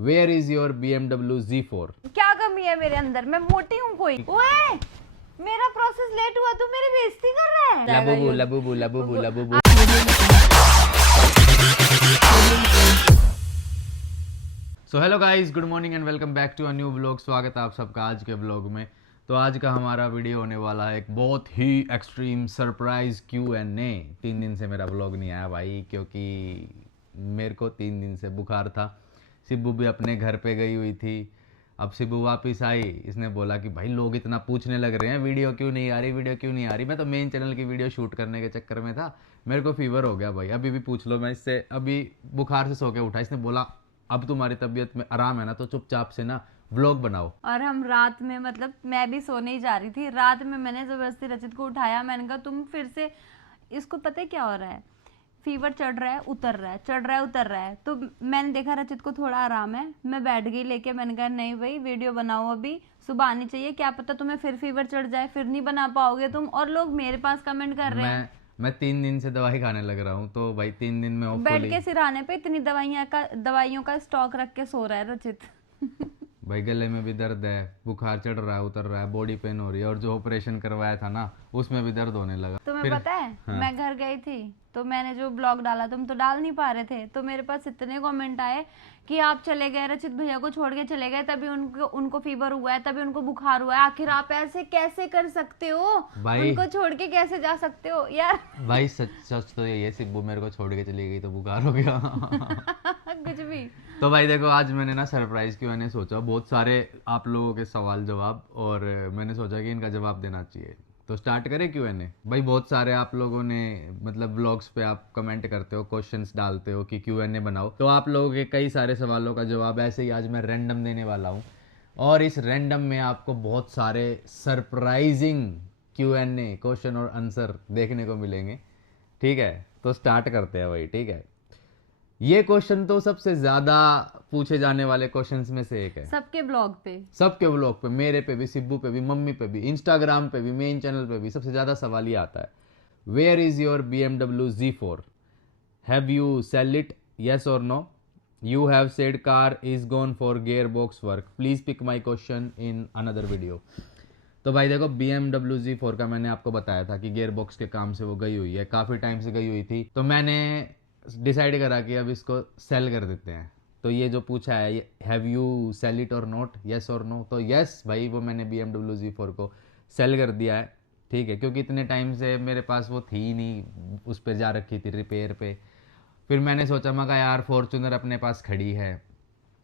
Where is your BMW Z4? क्या कमी है मेरे अंदर? मैं मोटी हूँ कोई? ओए, मेरा प्रोसेस लेट हुआ, तू मेरी बेइज्जती कर रहा है। Labubu Labubu Labubu Labubu. So hello guys, good morning and welcome back to a new vlog. स्वागत है आप सबका आज के व्लॉग में। तो आज का हमारा वीडियो होने वाला है एक बहुत ही एक्सट्रीम सरप्राइज Q&A। 3 दिन से मेरा व्लॉग नहीं आया भाई, क्योंकि मेरे को 3 दिन से बुखार था। सिब्बू भी अपने घर पे गई हुई थी। अब सिब्बू वापस आई, इसने बोला कि भाई लोग इतना पूछने लग रहे हैं वीडियो क्यों नहीं आ रही, वीडियो क्यों नहीं आ रही। मैं तो मेन चैनल की वीडियो शूट करने के चक्कर में था। मेरे को फीवर हो गया भाई, अभी भी पूछ लो। मैं इससे अभी बुखार से सो के उठा, इसने बोला अब तुम्हारी तबीयत में आराम है ना, तो चुपचाप से ना व्लॉग बनाओ। और हम रात में, मतलब मैं भी सोने ही जा रही थी, रात में मैंने जबरदस्ती रचित को उठाया। मैंने कहा तुम फिर से, इसको पता है क्या हो रहा है, फीवर चढ़ रहा है उतर रहा है, चढ़ रहा है उतर रहा है। तो मैंने देखा रचित को थोड़ा आराम है, मैं बैठ गई लेके। मैंने कहा नहीं भाई, वीडियो बनाओ, अभी सुबह आनी चाहिए, क्या पता तुम्हें फिर फीवर चढ़ जाए, फिर नहीं बना पाओगे तुम। और लोग मेरे पास कमेंट कर रहे हैं। मैं 3 दिन से दवाई खाने लग रहा हूँ, तो भाई 3 दिन में बेड के सिरहाने पे इतनी दवाइयों का स्टॉक रख के सो रहा है रचित। भाई गले में भी दर्द है, बुखार चढ़ रहा है उतर रहा है, बॉडी पेन हो रही है, और जो ऑपरेशन करवाया था ना उसमें भी दर्द होने लगा। तुम्हें पता है, हाँ। मैं घर गई थी तो मैंने जो ब्लॉग डाला, तुम तो डाल नहीं पा रहे थे, तो मेरे पास इतने कमेंट आए कि आप चले गए, रचित भैया को छोड़ के चले गए, तभी उनको फीवर हुआ है, तभी उनको बुखार हुआ है। आखिर आप ऐसे कैसे कर सकते हो भाई? उनको छोड़ के कैसे जा सकते हो यार? भाई सच तो ये सिब्बू मेरे को छोड़ के चली गई तो बुखार हो गया। कुछ भी। तो भाई देखो, आज मैंने ना सरप्राइज Q&A सोचा, बहुत सारे आप लोगों के सवाल जवाब, और मैंने सोचा कि इनका जवाब देना चाहिए। तो स्टार्ट करें Q&A। भाई बहुत सारे आप लोगों ने, मतलब व्लॉग्स पे आप कमेंट करते हो, क्वेश्चंस डालते हो कि Q&A बनाओ, तो आप लोगों के कई सारे सवालों का जवाब ऐसे ही आज मैं रैंडम देने वाला हूँ। और इस रैंडम में आपको बहुत सारे सरप्राइजिंग Q&A, क्वेश्चन और आंसर देखने को मिलेंगे। ठीक है, तो स्टार्ट करते हैं भाई। ठीक है, ये क्वेश्चन तो सबसे ज्यादा पूछे जाने वाले क्वेश्चंस में से एक है। सबके ब्लॉग पे, मेरे पे भी, सिब्बू पे भी, मम्मी पे भी, इंस्टाग्राम पे भी, मेन चैनल पे भी सबसे ज्यादा सवाल ये आता है, where is your BMW Z4? Have you sell it? Yes और no? You have said car is gone for gear box work, please pick my question in another video. तो भाई देखो, BMW Z4 का मैंने आपको बताया था कि गियर बॉक्स के काम से वो गई हुई है, काफी टाइम से गई हुई थी। तो मैंने डिसाइड करा कि अब इसको सेल कर देते हैं। तो ये जो पूछा है, हैव यू सेल इट और नॉट, यस और नो, तो यस भाई, वो मैंने BMW Z4 को सेल कर दिया है। ठीक है, क्योंकि इतने टाइम से मेरे पास वो थी ही नहीं, उस पर जा रखी थी रिपेयर पे। फिर मैंने सोचा, मैं यार फॉर्चूनर अपने पास खड़ी है,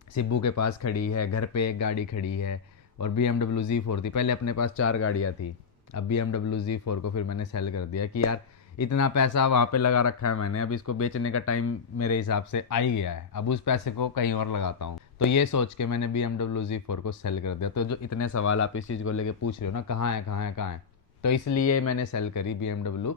सिब्बू के पास खड़ी है, घर पे एक गाड़ी खड़ी है, और BMW Z4 थी। पहले अपने पास 4 गाड़ियाँ थी, अब BMW Z4 को फिर मैंने सेल कर दिया कि यार इतना पैसा वहाँ पे लगा रखा है मैंने, अब इसको बेचने का टाइम मेरे हिसाब से आ ही गया है, अब उस पैसे को कहीं और लगाता हूँ। तो ये सोच के मैंने BMW Z4 को सेल कर दिया। तो जो इतने सवाल आप इस चीज़ को लेके पूछ रहे हो ना, कहाँ है, तो इसलिए मैंने सेल करी BMW,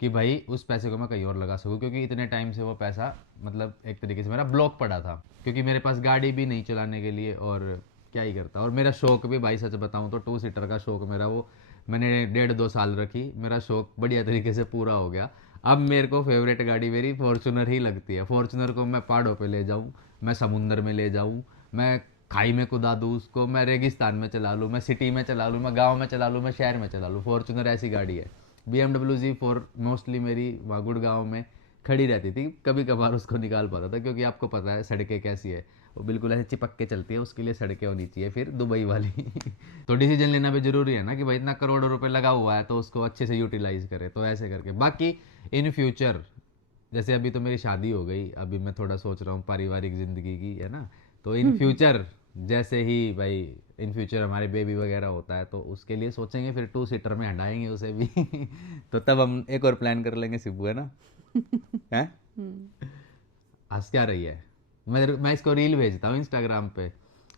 कि भाई उस पैसे को मैं कहीं और लगा सकूँ, क्योंकि इतने टाइम से वो पैसा, मतलब एक तरीके से मेरा ब्लॉक पड़ा था, क्योंकि मेरे पास गाड़ी भी नहीं चलाने के लिए, और क्या ही करता। और मेरा शौक भी भाई सच बताऊँ तो 2 सीटर का शौक मेरा, वो मैंने 1.5-2 साल रखी, मेरा शौक बढ़िया तरीके से पूरा हो गया। अब मेरे को फेवरेट गाड़ी मेरी फॉर्चूनर ही लगती है। फॉर्चूनर को मैं पहाड़ों पे ले जाऊँ, मैं समुंदर में ले जाऊँ, मैं खाई में कुदा दूँ उसको, मैं रेगिस्तान में चला लूँ, मैं सिटी में चला लूँ, मैं गाँव में चला लूँ, मैं शहर में चला लूँ, फॉर्चूनर ऐसी गाड़ी है। BMW Z4 मोस्टली मेरी वहाँ गुड़गांव में खड़ी रहती थी, कभी कभार उसको निकाल पाता था, क्योंकि आपको पता है सड़कें कैसी है, वो बिल्कुल ऐसे चिपक के चलती है, उसके लिए सड़कें होनी चाहिए फिर दुबई वाली। तो डिसीजन लेना भी जरूरी है ना, कि भाई इतना करोड़ों रुपए लगा हुआ है तो उसको अच्छे से यूटिलाइज करे। तो ऐसे करके बाकी इन फ्यूचर, जैसे अभी तो मेरी शादी हो गई, अभी मैं थोड़ा सोच रहा हूँ पारिवारिक जिंदगी की, है ना, तो इन फ्यूचर जैसे ही भाई इन फ्यूचर हमारे बेबी वगैरह होता है, तो उसके लिए सोचेंगे, फिर 2 सीटर में हटाएंगे उसे भी। तो तब हम एक और प्लान कर लेंगे, सिब्बू, है ना? है, हंस क्या रही है? मैं इसको रील भेजता हूँ इंस्टाग्राम पे,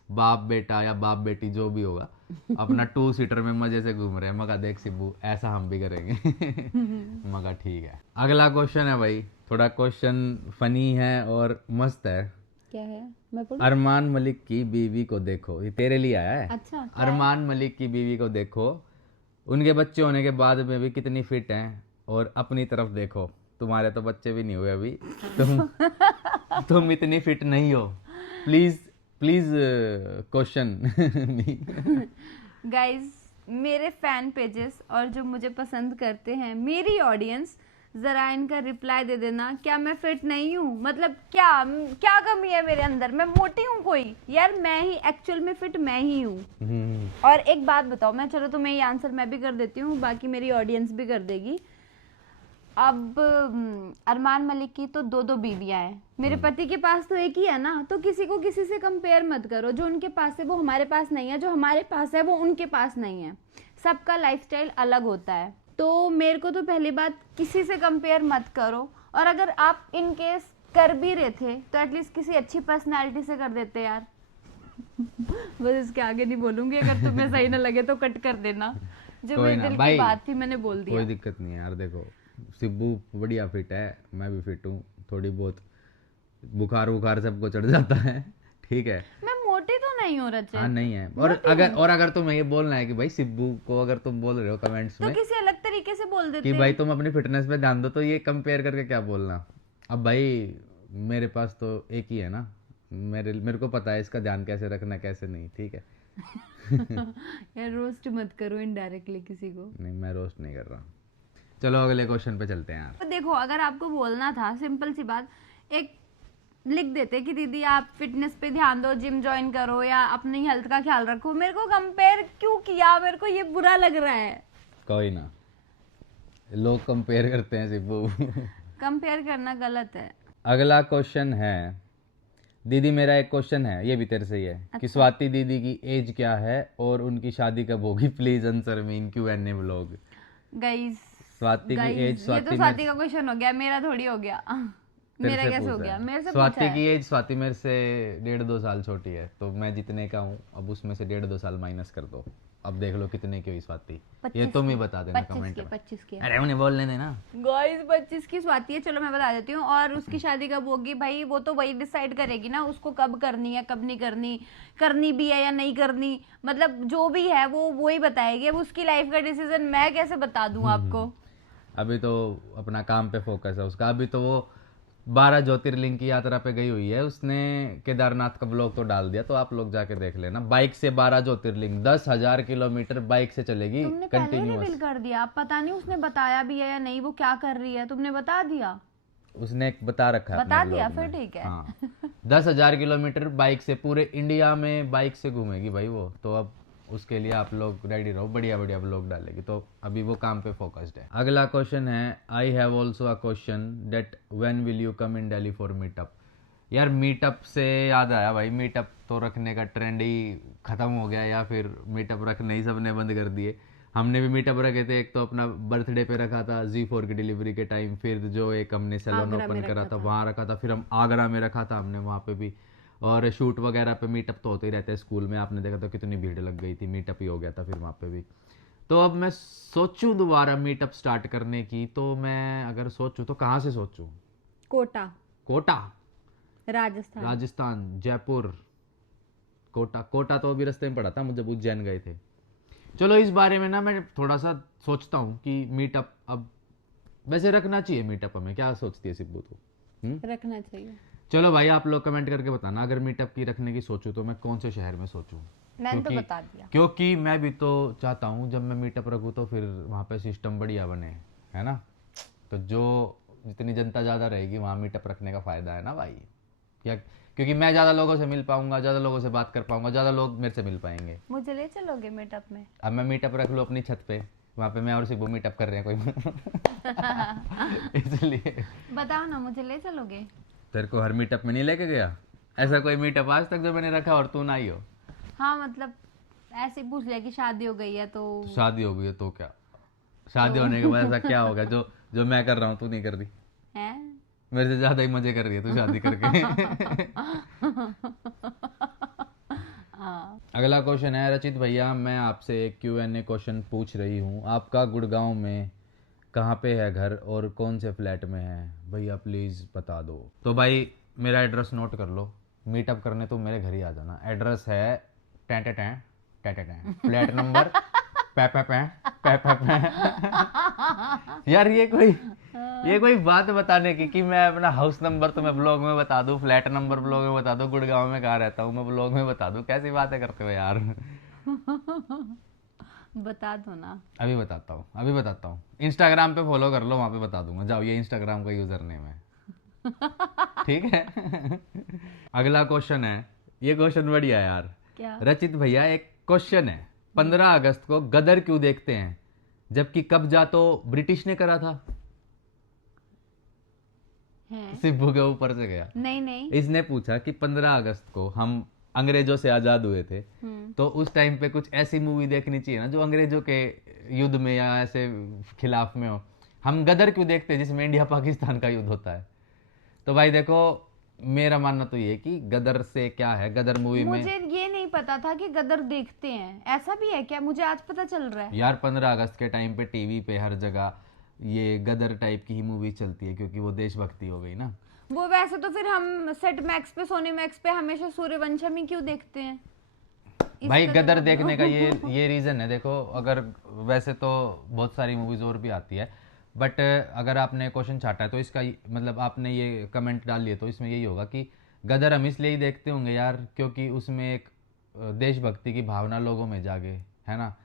बाप बेटा या बाप बेटी जो भी होगा, अपना 2 सीटर में मजे से घूम रहे हैं। मगा देख सिब्बू, ऐसा हम भी करेंगे। मगा ठीक है। अगला क्वेश्चन है भाई, थोड़ा क्वेश्चन फनी है और मस्त है। क्या है? मैं अरमान मलिक की बीवी को देखो, ये तेरे लिए आया है। अच्छा, अरमान मलिक की बीवी को देखो, उनके बच्चे होने के बाद में भी कितनी फिट हैं, और अपनी तरफ देखो, तुम्हारे तो बच्चे भी नहीं हुए अभी, तुम इतनी फिट नहीं हो, प्लीज प्लीज क्वेश्चन गाइस, मेरे फैन पेजेस और जो मुझे पसंद करते हैं, मेरी ऑडियंस, जरा इनका रिप्लाई दे देना, क्या मैं फिट नहीं हूँ? मतलब क्या क्या कमी है मेरे अंदर? मैं मोटी हूँ कोई? यार मैं ही एक्चुअल में फिट मैं ही हूँ। और एक बात बताओ, मैं चलो तुम्हें ये आंसर मैं भी कर देती हूँ, बाकी मेरी ऑडियंस भी कर देगी। अब अरमान मलिक की तो 2 बीवियां हैं, मेरे पति के पास तो एक ही है ना, तो किसी को किसी से कंपेयर मत करो। जो उनके पास है वो हमारे पास नहीं है, जो हमारे पास है वो उनके पास नहीं है। सबका लाइफस्टाइल अलग होता है, तो मेरे को तो पहली बात किसी से कंपेयर मत करो। और अगर आप इन केस कर भी रहे थे तो एटलीस्ट किसी अच्छी पर्सनालिटी से कर देते यार। बस इसके आगे नहीं बोलूंगी, अगर तुम्हें सही ना लगे तो कट कर देना। जो कोई मेरे ना दिल भाई, की बात थी मैंने बोल दिया। कोई दिक्कत नहीं है यार। देखो सिब्बू बढ़िया फिट है, मैं भी फिट हूँ, थोड़ी बहुत बुखार वुखार सबको चढ़ जाता है, ठीक है। मैं मोटी तो नहीं हूँ रचित। हाँ नहीं है। और अगर तुम्हें ये बोलना है कि भाई सिब्बू को अगर तुम बोल रहे हो कमेंट्स तो में किसी अलग तरीके से बोल कि देते। भाई तुम अपनी फिटनेस पे ध्यान दो, तो ये कंपेयर करके क्या बोलना। अब भाई मेरे पास तो एक ही है ना, मेरे को पता है इसका ध्यान कैसे रखना कैसे नहीं, ठीक है। यार रोस्ट मत करो इनडायरेक्टली किसी को। नहीं मैं रोस्ट नहीं कर रहा। चलो अगले क्वेश्चन पे चलते हैं यार। तो देखो, अगर आपको बोलना था सिंपल सी बात, एक लिख देते कि दीदी आप फिटनेस पे ध्यान दो, जिम ज्वाइन करो या अपनी हेल्थ का ख्याल रखो। मेरे को कंपेयर क्यों किया? मेरे को ये बुरा लग रहा है। कोई ना, लोग कंपेयर करते हैं सिब्बू। कंपेयर करना गलत है। अगला क्वेश्चन है, दीदी मेरा एक क्वेश्चन है, ये भी तेरे से ही है कि स्वाति दीदी की एज क्या है और उनकी शादी कब होगी? Please answer me in Q&A vlog. Guys Swati की एज, ये तो स्वाति स्वाति का क्वेश्चन हो गया, मेरा थोड़ी हो गया। मेरा कैसे हो गया? मेरे से पूछा स्वाति है। की एज, स्वाति मेरे से 1.5-2 साल छोटी है, तो मैं जितने का हूँ अब उसमें से 1.5-2 साल माइनस कर दो, अब देख लो कितने की हुई स्वाति। ये तुम ही बता देना कमेंट में। 25 के। अरे उन्हें बोलने देना। गाइस 25 की स्वाति है, चलो मैं बता देती हूँ। और उसकी शादी कब होगी भाई, वो तो वही डिसाइड करेगी ना, उसको कब करनी है कब नहीं करनी, करनी भी है या नहीं करनी, मतलब जो भी है वो ही बताएगी। अब उसकी लाइफ का डिसीजन मैं कैसे बता दूं आपको? अभी तो अपना काम पे फोकस है उसका। अभी तो वो 12 ज्योतिर्लिंग की यात्रा पे गई हुई है, उसने केदारनाथ का ब्लॉग तो डाल दिया, तो आप लोग जाके देख लेना। बाइक से 12 ज्योतिर्लिंग, 10,000 किलोमीटर बाइक से चलेगी तुमने पहले ही कंटिन्यूअस। रिवील कर दिया, अब पता नहीं उसने बताया भी है या नहीं, वो क्या कर रही है तुमने बता दिया? उसने बता रखा है बता अपने दिया, ब्लॉग फिर में। ठीक है। हाँ 10,000 किलोमीटर बाइक से पूरे इंडिया में बाइक से घूमेगी भाई वो, तो अब उसके लिए आप लोग रेडी रहो, बढ़िया बढ़िया ब्लॉग डालेगी, तो अभी वो काम पे फोकस्ड है। अगला क्वेश्चन है, I have also a question that when will you come in Delhi for meetup? यार मीटअप से याद आया भाई, मीटअप तो रखने का ट्रेंड ही खत्म हो गया, या फिर मीटअप रखने ही सबने बंद कर दिए। हमने भी मीटअप रखे थे, एक तो अपना बर्थडे पे रखा था Z4 की डिलीवरी के टाइम, फिर जो एक हमने सैलून ओपन करा था वहाँ रखा था, फिर हम आगरा में रखा था हमने, वहाँ पे भी। और शूट वगैरह पे मीटअप तो होते ही रहते हैं, स्कूल में आपने देखा था कितनी भीड़ लग गई थी, मीटअप ही हो गया था फिर वहाँ पे भी। तो अब मैं सोचूं दोबारा मीटअप स्टार्ट करने की, तो मैं अगर सोचूं तो कहाँ से सोचूं? कोटा, कोटा, राजस्थान। राजस्थान, जयपुर, कोटा। कोटा तो अभी रास्ते में पड़ा था, मुझे उज्जैन गए थे। चलो इस बारे में ना मैं थोड़ा सा सोचता हूँ कि मीटअप अब वैसे रखना चाहिए मीटअप, हमें क्या सोचती है सिब्बू तू? रखना चाहिए। चलो भाई आप लोग कमेंट करके बताना, अगर मीटअप की रखने की सोचूं तो मैं कौन से शहर में सोचूं। मैंने तो बता दिया। क्योंकि मैं भी तो चाहता हूँ जब मैं मीटअप रखूँ तो फिर वहाँ पे सिस्टम बढ़िया बने, है ना। तो जो जितनी जनता ज़्यादा रहेगी वहाँ मीटअप रखने का फ़ायदा है ना भाई, क्या? क्योंकि मैं ज़्यादा लोगों से मिल पाऊंगा, ज़्यादा लोगों से बात कर पाऊंगा, ज़्यादा लोग मेरे से मिल पाएंगे। मुझे ले चलोगे मीटअप में? अब मैं मीटअप रख लूँ अपनी छत पे, वहाँ पे मैं और सिब्बू मीटअप कर रहे हैं कोई इसलिए बताओ ना, मुझे ले चलोगे? तेरे को हर मीटअप में नहीं लेके गया? ऐसा कोई मीटअप आज तक जो मैंने रखा और तू ना ही हो? हाँ मतलब ऐसे ही पूछ लिया कि शादी हो गई है तो शादी हो गई है तो क्या, शादी होने के बाद ऐसा क्या होगा जो जो मैं कर रहा हूँ तू नहीं कर रही? है। मेरे से ज्यादा ही मजे कर रही है तू शादी करके। हाँ। अगला क्वेश्चन है, रचित भैया मैं आपसे एक Q&A क्वेश्चन पूछ रही हूँ, आपका गुड़गांव में कहाँ पे है घर और कौन से फ्लैट में है? भैया प्लीज़ बता दो। तो भाई मेरा एड्रेस नोट कर लो, मीटअप करने तो मेरे घर ही आ जाना। एड्रेस है फ्लैट नंबर पै पै पै पै पै पै। यार ये कोई बात बताने की कि मैं अपना हाउस नंबर तुम्हें ब्लॉग में बता दूं, फ्लैट नंबर ब्लॉग में बता दूं, गुड़गांव में कहाँ रहता हूँ मैं ब्लॉग में बता दूं, कैसी बातें करते हो यार। बता दो ना। अभी बताता हूँ, इंस्टाग्राम पे फॉलो कर लो, वहां पे बता दूंगा, जाओ, ये इंस्टाग्राम का यूजर नेम है। ठीक है। अगला क्वेश्चन है, ये क्वेश्चन बढ़िया है यार। क्या? रचित भैया, एक क्वेश्चन है, 15 अगस्त को गदर क्यों देखते हैं जबकि कब्जा तो ब्रिटिश ने करा था? है? सिब्बू के ऊपर से गया। नहीं। इसने पूछा कि 15 अगस्त को हम अंग्रेजों से आजाद हुए थे, तो उस टाइम पे कुछ ऐसी मूवी देखनी चाहिए ना जो अंग्रेजों के युद्ध में या ऐसे खिलाफ में हो। हम गदर क्यों देखते हैं जिसमें इंडिया पाकिस्तान का युद्ध होता है? तो भाई देखो, मेरा मानना तो ये है कि गदर से क्या है, गदर मूवी में मुझे ये नहीं पता था कि गदर देखते हैं, ऐसा भी है क्या? मुझे आज पता चल रहा है। यार 15 अगस्त के टाइम पे टीवी पे हर जगह ये गदर टाइप की ही मूवी चलती है, क्योंकि वो देशभक्ति हो गई ना। वो वैसे तो फिर हम सेट मैक्स पे, सोनी मैक्स पे हमेशा सूर्यवंशम ही क्यों देखते हैं? भाई इसका गदर जवाब देखने दो। का ये रीज़न है। देखो, अगर वैसे तो बहुत सारी मूवीज़ और भी आती है, बट अगर आपने क्वेश्चन छाटा है तो इसका मतलब आपने ये कमेंट डाल लिए, तो इसमें यही होगा कि गदर हम इसलिए ही देखते होंगे यार क्योंकि उसमें एक देशभक्ति की भावना लोगों में जागे, है ना।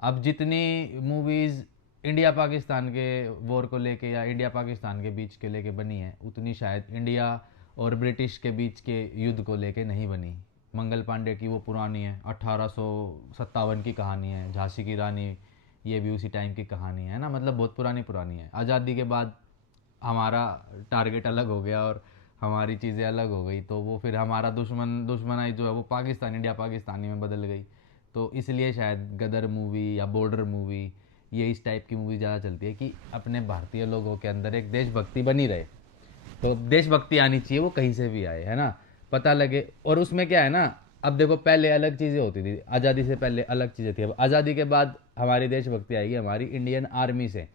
अब जितनी मूवीज़ इंडिया पाकिस्तान के वॉर को लेके या इंडिया पाकिस्तान के बीच के लेके बनी है, उतनी शायद इंडिया और ब्रिटिश के बीच के युद्ध को लेके नहीं बनी। मंगल पांडे की वो पुरानी है, 1857 की कहानी है। झांसी की रानी, ये भी उसी टाइम की कहानी है ना, मतलब बहुत पुरानी है। आज़ादी के बाद हमारा टारगेट अलग हो गया और हमारी चीज़ें अलग हो गई, तो वो फिर हमारा दुश्मनाई जो है वो पाकिस्तान, इंडिया पाकिस्तानी में बदल गई। तो इसलिए शायद गदर मूवी या बॉर्डर मूवी, ये इस टाइप की मूवी ज़्यादा चलती है कि अपने भारतीय लोगों के अंदर एक देशभक्ति बनी रहे। तो देशभक्ति आनी चाहिए, वो कहीं से भी आए, है ना, पता लगे। और उसमें क्या है ना, अब देखो पहले अलग चीज़ें होती थी, आज़ादी से पहले अलग चीज़ें थी। अब आज़ादी के बाद हमारी देशभक्ति आएगी हमारी इंडियन आर्मी से,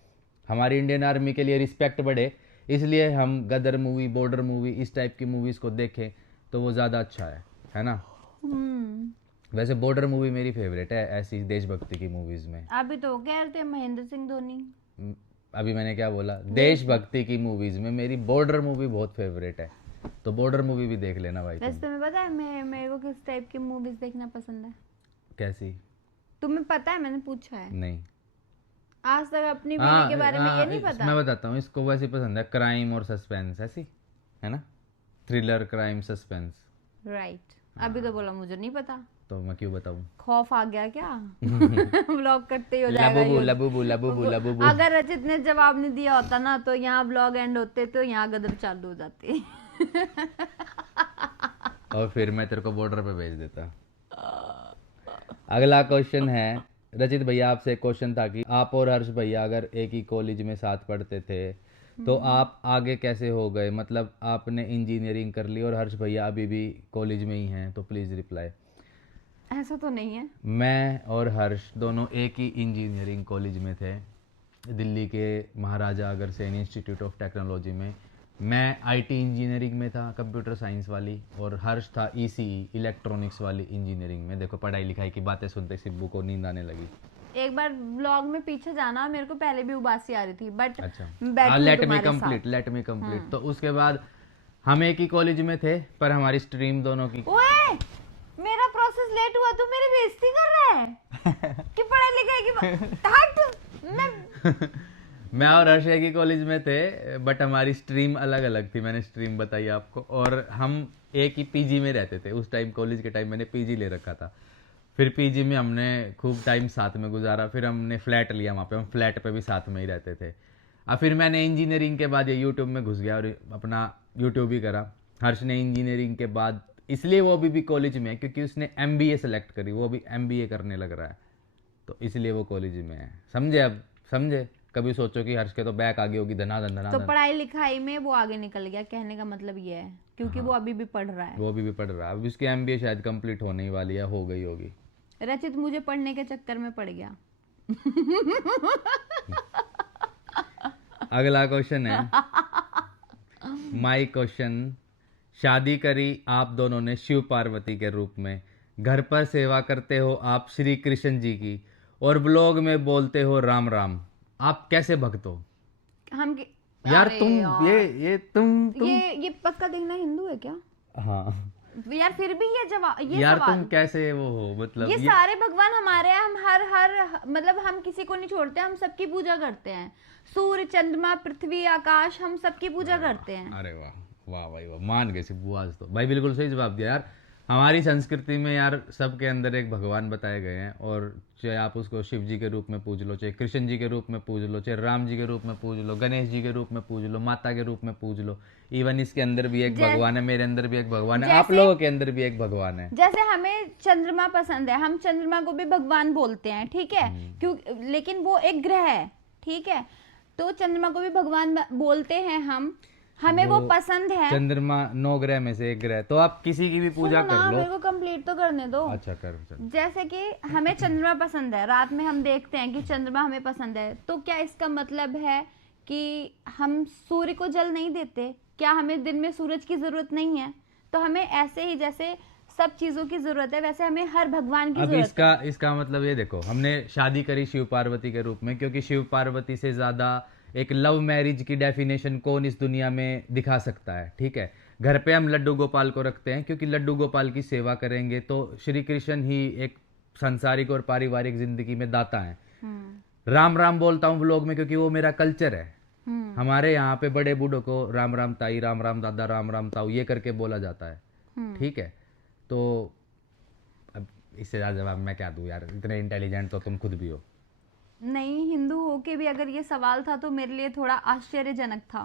हमारी इंडियन आर्मी के लिए रिस्पेक्ट बढ़े, इसलिए हम गदर मूवी, बॉर्डर मूवी, इस टाइप की मूवीज़ को देखें तो वो ज़्यादा अच्छा है ना। वैसे बॉर्डर मूवी मेरी फेवरेट है ऐसी देशभक्ति की मूवीज़ में। अभी तो कह रहे थे महेंद्र सिंह धोनी। अभी मैंने क्या बोला? देशभक्ति की मूवीज़ में मेरी बॉर्डर मूवी बहुत फेवरेट है, तो बॉर्डर मूवी भी देख लेना भाई। वैसे तुम्हें पता है मेरे को किस टाइप की मूवीज देखना पसंद है? कैसी? तुम्हें पता है? मैंने पूछा है। नहीं, आज तक अपनी बीवी के बारे में ये नहीं पता? मैं बताता हूँ, इसको वैसी पसंद है क्राइम और सस्पेंस, ऐसी है ना, थ्रिलर, क्राइम, सस्पेंस। राइट। अभी तो बोला मुझे नहीं पता, तो मैं क्यों बताऊँ? खौफ आ गया क्या? ब्लॉग करते ही हो जाएगा ये। लबूबू। अगर रचित ने जवाब नहीं दिया होता ना तो यहाँ ब्लॉग एंड होते, तो यहाँ गदर चालू हो जाती। और फिर मैं तेरे को बॉर्डर पे भेज देता। अगला क्वेश्चन है, रचित भैया आपसे एक क्वेश्चन था कि आप और हर्ष भैया अगर एक ही कॉलेज में साथ पढ़ते थे तो आप आगे कैसे हो गए, मतलब आपने इंजीनियरिंग कर ली और हर्ष भैया अभी भी कॉलेज में ही हैं, तो प्लीज़ रिप्लाई। ऐसा तो नहीं है। मैं और हर्ष दोनों एक ही इंजीनियरिंग कॉलेज में थे, दिल्ली के Maharaja Agrasen institute of technology में। मैं आईटी इंजीनियरिंग में था, कंप्यूटर साइंस वाली, और हर्ष था ईसीई, इलेक्ट्रॉनिक्स वाली इंजीनियरिंग में। देखो पढ़ाई लिखाई की बातें सुनते सिब्बू को नींद आने लगी। एक बार ब्लॉग में पीछे जाना, मेरे को पहले भी उबासी आ रही थी, बट अच्छा, लेट मी कंप्लीट। तो उसके बाद हम एक ही कॉलेज में थे, पर हमारी स्ट्रीम दोनों की। ओए, मेरा प्रोसेस लेट हुआ, तू मेरी बेइज्जती कर रहा है कि पढ़ाई लिखाई की मैं और हर्ष एक ही कॉलेज में थे, बट हमारी स्ट्रीम अलग अलग थी, मैंने स्ट्रीम बताई आपको। और हम एक ही पीजी में रहते थे उस टाइम, कॉलेज के टाइम मैंने पीजी ले रखा था। फिर पीजी में हमने खूब टाइम साथ में गुजारा, फिर हमने फ्लैट लिया, वहाँ पे हम फ्लैट पे भी साथ में ही रहते थे। और फिर मैंने इंजीनियरिंग के बाद ये यूट्यूब में घुस गया और अपना यूट्यूब ही करा। हर्ष ने इंजीनियरिंग के बाद, इसलिए वो अभी भी कॉलेज में है क्योंकि उसने एमबीए सेलेक्ट करी, वो अभी एमबीए करने लग रहा है, तो इसलिए वो कॉलेज में है। समझे? अब समझे? कभी सोचो कि हर्ष के तो बैक आगे होगी धना तो पढ़ाई लिखाई में वो आगे निकल गया, कहने का मतलब ये है, क्योंकि वो अभी भी पढ़ रहा है। वो अभी भी पढ़ रहा है, अभी उसकी एमबीए शायद कंप्लीट होने ही वाली है, हो गई होगी। रचित मुझे पढ़ने के चक्कर में पड़ गया। अगला क्वेश्चन है, माई क्वेश्चन। शादी करी आप दोनों ने शिव पार्वती के रूप में, घर पर सेवा करते हो आप श्री कृष्ण जी की, और ब्लॉग में बोलते हो राम राम, आप कैसे भक्त हो? हम यार अरे तुम यार, ये तुम ये पक्का देखना हिंदू है क्या हाँ यार? फिर भी ये जवाब, ये यार सवाल, तुम कैसे वो हो, मतलब ये सारे भगवान हमारे हैं, हम हर मतलब हम किसी को नहीं छोड़ते, हम सबकी पूजा करते हैं। सूर्य, चंद्रमा, पृथ्वी, आकाश, हम सबकी पूजा करते हैं। अरे वाह वाह भाई वाह, मान गए सिब्बू आज तो भाई, बिल्कुल सही जवाब दिया यार। हमारी संस्कृति में यार सबके अंदर एक भगवान बताए गए हैं, और चाहे आप उसको शिव जी के रूप में पूज लो, चाहे कृष्ण जी के रूप में पूज लो, चाहे राम जी के रूप में पूज लो, गणेश जी के रूप में पूज लो, माता के रूप में पूज लो, इवन इसके अंदर भी एक भगवान है, मेरे अंदर भी एक भगवान है, आप लोगों के अंदर भी एक भगवान है। जैसे हमें चंद्रमा पसंद है, हम चंद्रमा को भी भगवान बोलते हैं, ठीक है, क्यों? लेकिन वो एक ग्रह है, ठीक है, तो चंद्रमा को भी भगवान बोलते हैं हम, हमें वो पसंद है। चंद्रमा 9 ग्रह में से एक ग्रह, तो आप किसी की भी पूजा सुनो ना, कर लो। मेरे को कंप्लीट तो करने दो। अच्छा कर चल। जैसे कि हमें चंद्रमा पसंद है, रात में हम देखते हैं कि चंद्रमा हमें पसंद है, तो क्या इसका मतलब है कि हम सूर्य को जल नहीं देते? क्या हमें दिन में सूरज की जरूरत नहीं है? तो हमें ऐसे ही जैसे सब चीजों की जरूरत है, वैसे हमें हर भगवान की अब जरूरत है। इसका मतलब ये देखो, हमने शादी करी शिव पार्वती के रूप में, क्योंकि शिव पार्वती से ज्यादा एक लव मैरिज की डेफिनेशन कौन इस दुनिया में दिखा सकता है, ठीक है। घर पे हम लड्डू गोपाल को रखते हैं, क्योंकि लड्डू गोपाल की सेवा करेंगे तो श्री कृष्ण ही एक सांसारिक और पारिवारिक जिंदगी में दाता है। राम राम बोलता हूँ व्लॉग में, क्योंकि वो मेरा कल्चर है। हमारे यहाँ पे बड़े बूढ़ों को राम राम ताई, राम राम दादा, राम राम ताऊ ये करके बोला जाता है, ठीक है। तो अब इससे ज्यादा जवाब मैं क्या दूं यार, इतने इंटेलिजेंट तो तुम खुद भी हो। नहीं, हिंदू होके भी अगर ये सवाल था तो मेरे लिए थोड़ा आश्चर्यजनक था।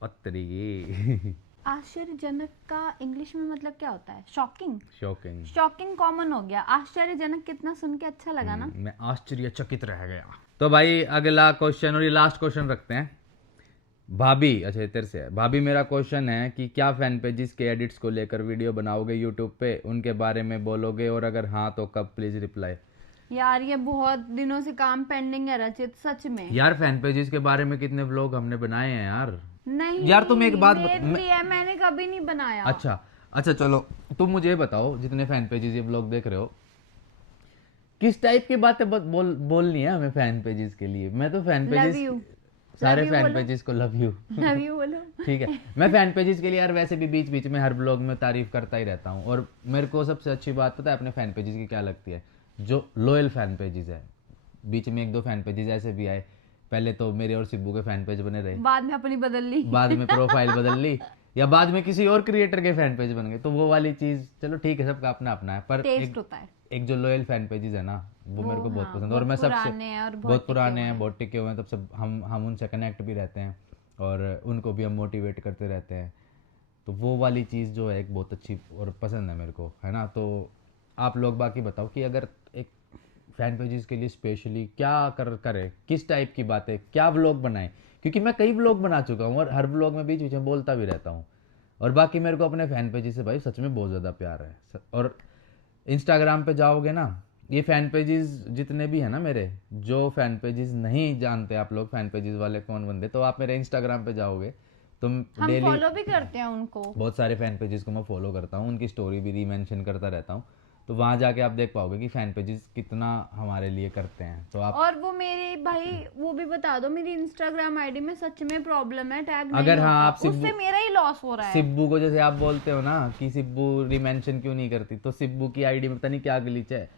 पत्तरी ये आश्चर्यजनक का इंग्लिश में मतलब क्या होता है? शॉकिंग। शॉकिंग। शॉकिंग कॉमन हो गया, आश्चर्यजनक कितना सुन के अच्छा लगा ना। मैं आश्चर्यचकित रह गया। तो भाई अगला क्वेश्चन, और ये लास्ट क्वेश्चन रखते हैं। भाभी, अच्छा तेरे से है भाभी, मेरा क्वेश्चन है कि क्या फैन पेजेस के एडिट्स को लेकर वीडियो बनाओगे यूट्यूब पे, उनके बारे में बोलोगे, और अगर हाँ तो कब? Please reply. यार ये बहुत दिनों से काम पेंडिंग है रचित, सच में। यार फैन पेजेस के बारे में कितने व्लॉग हमने बनाए हैं यार। नहीं यार तुम एक बात मैंने कभी नहीं बनाया। अच्छा अच्छा चलो, तुम मुझे बताओ, जितने फैन पेजेस ये व्लॉग देख रहे हो, किस टाइप की बातें बोलनी है हमें फैन पेजेस के लिए? मैं तो फैन पेजेस, सारे फैन पेजेस को लव यू बोलो ठीक है। मैं फैन पेजेस के लिए यार वैसे भी बीच बीच में हर ब्लॉग में तारीफ करता ही रहता हूँ, और मेरे को सबसे अच्छी बात पता है अपने फैन पेजेस की क्या लगती है? जो लॉयल फैन पेजेस है। बीच में 1-2 फैन पेजेस ऐसे भी आए, पहले तो मेरे और सिब्बू के फैन पेज बने रहे, बाद में अपनी बदल ली, बाद में प्रोफाइल बदल ली, या बाद में किसी और क्रिएटर के फैन पेज बन गए, तो वो वाली चीज चलो ठीक है, सबका अपना अपना है, पर टेस्ट होता है। एक जो लॉयल फैन पेजेस है ना, वो मेरे को बहुत हाँ, पसंद है, और मैं सबसे बहुत पुराने हैं, हैं। बहुत टिके हुए हैं, तब सब हम उनसे कनेक्ट भी रहते हैं, और उनको भी हम मोटिवेट करते रहते हैं। तो वो वाली चीज़ जो है एक बहुत अच्छी और पसंद है मेरे को, है ना। तो आप लोग बाकी बताओ कि अगर एक फैन पेजेस के लिए स्पेशली क्या करे, किस टाइप की बातें, क्या व्लॉग बनाए, क्योंकि मैं कई व्लॉग बना चुका हूँ, और हर व्लॉग में बीच बीच में बोलता भी रहता हूँ। और बाकी मेरे को अपने फैन पेजेस से भाई सच में बहुत ज़्यादा प्यार है। और इंस्टाग्राम पे जाओगे ना, ये फैन पेजेस जितने भी हैं ना मेरे, जो फैन पेजेस नहीं जानते आप लोग फैन पेजेस वाले कौन बंदे, तो आप मेरे इंस्टाग्राम पे जाओगे, तुम हम डेली फॉलो भी करते हैं उनको, बहुत सारे फैन पेजेस को मैं फॉलो करता हूँ, उनकी स्टोरी भी रीमेंशन करता रहता हूँ, तो वहाँ जाके आप देख पाओगे कि फैन पेजेस कितना हमारे लिए करते हैं। तो आप, और वो मेरे भाई वो भी बता दो, मेरी इंस्टाग्राम आईडी में सच में प्रॉब्लम है, टैग नहीं अगर होता, हाँ आप उससे मेरा ही लॉस हो रहा है। सिब्बू को जैसे आप बोलते हो ना कि सिब्बू रीमेंशन क्यों नहीं करती, तो सिब्बू की आईडी में पता नहीं क्या ग्लिच है,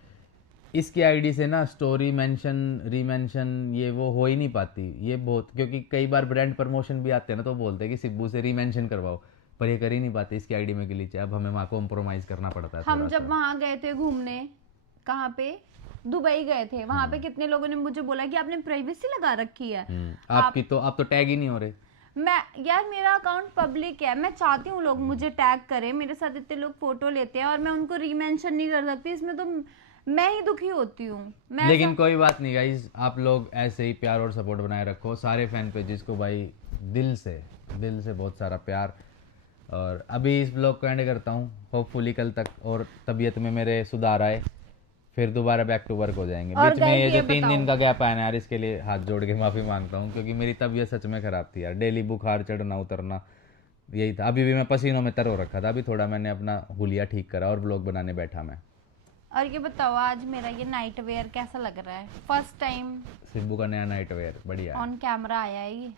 इसकी आईडी से ना स्टोरी मेंशन रीमेंशन ये वो हो ही नहीं पाती, ये बहुत, क्योंकि कई बार ब्रांड प्रमोशन भी आते हैं ना, तो बोलते हैं कि सिब्बू से रीमेंशन करवाओ, पर ये कर ही नहीं पाते, इसकी आईडी में ग्लिच है। अब हमें वहाँ कॉम्प्रोमाइज करना पड़ता है हम थोड़ा जब वहां गए थे घूमने, कहाँ पे, दुबई गए थे, वहां पे कितने लोगों ने मुझे बोला कि आपने प्राइवेसी लगा रखी है। आपकी तो आप तो टैग ही नहीं हो रहे। मैं यार मेरा अकाउंट पब्लिक है, मैं चाहती हूँ लोग मुझे टैग करें, मेरे साथ इतने लोग फोटो लेते हैं और मैं उनको रीमेंशन नहीं कर सकती, इसमें तो मैं ही दुखी होती हूँ। मैं लेकिन कोई बात नहीं गाइस, आप लोग ऐसे ही प्यार और सपोर्ट बनाए रखो सारे फैन पेजेस को भाई, दिल से बहुत सारा प्यार। और अभी इस ब्लॉग को एंड करता हूँ, होपफुली कल तक और तबीयत में मेरे सुधार आए, फिर दोबारा बैक टू वर्क हो जाएंगे। बीच में ये जो 3 दिन का गैप आया ना यार, इसके लिए हाथ जोड़ के माफ़ी मांगता हूँ, क्योंकि मेरी तबीयत सच में ख़राब थी यार, डेली बुखार चढ़ना उतरना यही था। अभी भी मैं पसीनों में तर हो रखा था, अभी थोड़ा मैंने अपना हुलिया ठीक करा और ब्लॉग बनाने बैठा मैं। और ये बताओ आज मेरा ये नाइट वेयर कैसा लग रहा है? फर्स्ट टाइम सिब्बू का नया नाइट वेयर बढ़िया है। ऑन कैमरा आया है ये।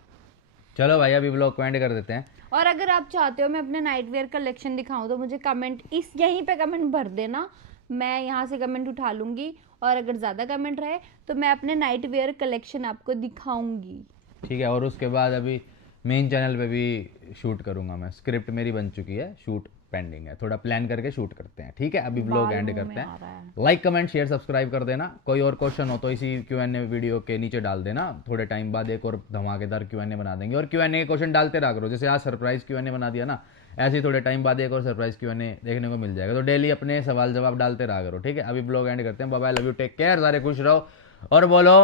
चलो भाई अभी ब्लॉग को एंड कर देते हैं। और अगर आप चाहते हो मैं अपने नाइट वेयर कलेक्शन दिखाऊं तो मुझे कमेंट इस यहीं पे कमेंट भर देना, मैं यहाँ से कमेंट उठा लूंगी और अगर ज़्यादा कमेंट रहे तो मैं अपने नाइट वेयर कलेक्शन आपको दिखाऊंगी। ठीक है, और उसके बाद अभी मेन चैनल पे भी शूट करूंगा मैं। स्क्रिप्ट मेरी बन चुकी है, शूट पेंडिंग है, थोड़ा प्लान करके शूट करते हैं। ठीक है, अभी ब्लॉग एंड करते हैं। लाइक कमेंट शेयर सब्सक्राइब कर देना। कोई और क्वेश्चन हो तो इसी Q&A वीडियो के नीचे डाल देना। थोड़े टाइम बाद एक और धमाकेदार Q&A बना देंगे और Q&A के क्वेश्चन डालते रहा करो। जैसे आज सरप्राइज Q&A बना दिया ना, ऐसे ही थोड़े टाइम बाद एक और सरप्राइज Q&A देखने को मिल जाएगा। तो डेली अपने सवाल जवाब डालते रहा करो। ठीक है, अभी ब्लॉग एंड करते हैं। Bye bye, love you, take care, सारे खुश रहो और बोलो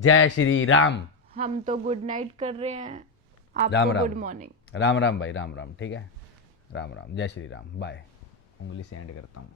जय श्री राम। हम तो गुड नाइट कर रहे हैं, राम आपको राम। Good morning. राम राम भाई, राम राम। ठीक है, राम राम, जय श्री राम, बाय। उंगली से एंड करता हूँ।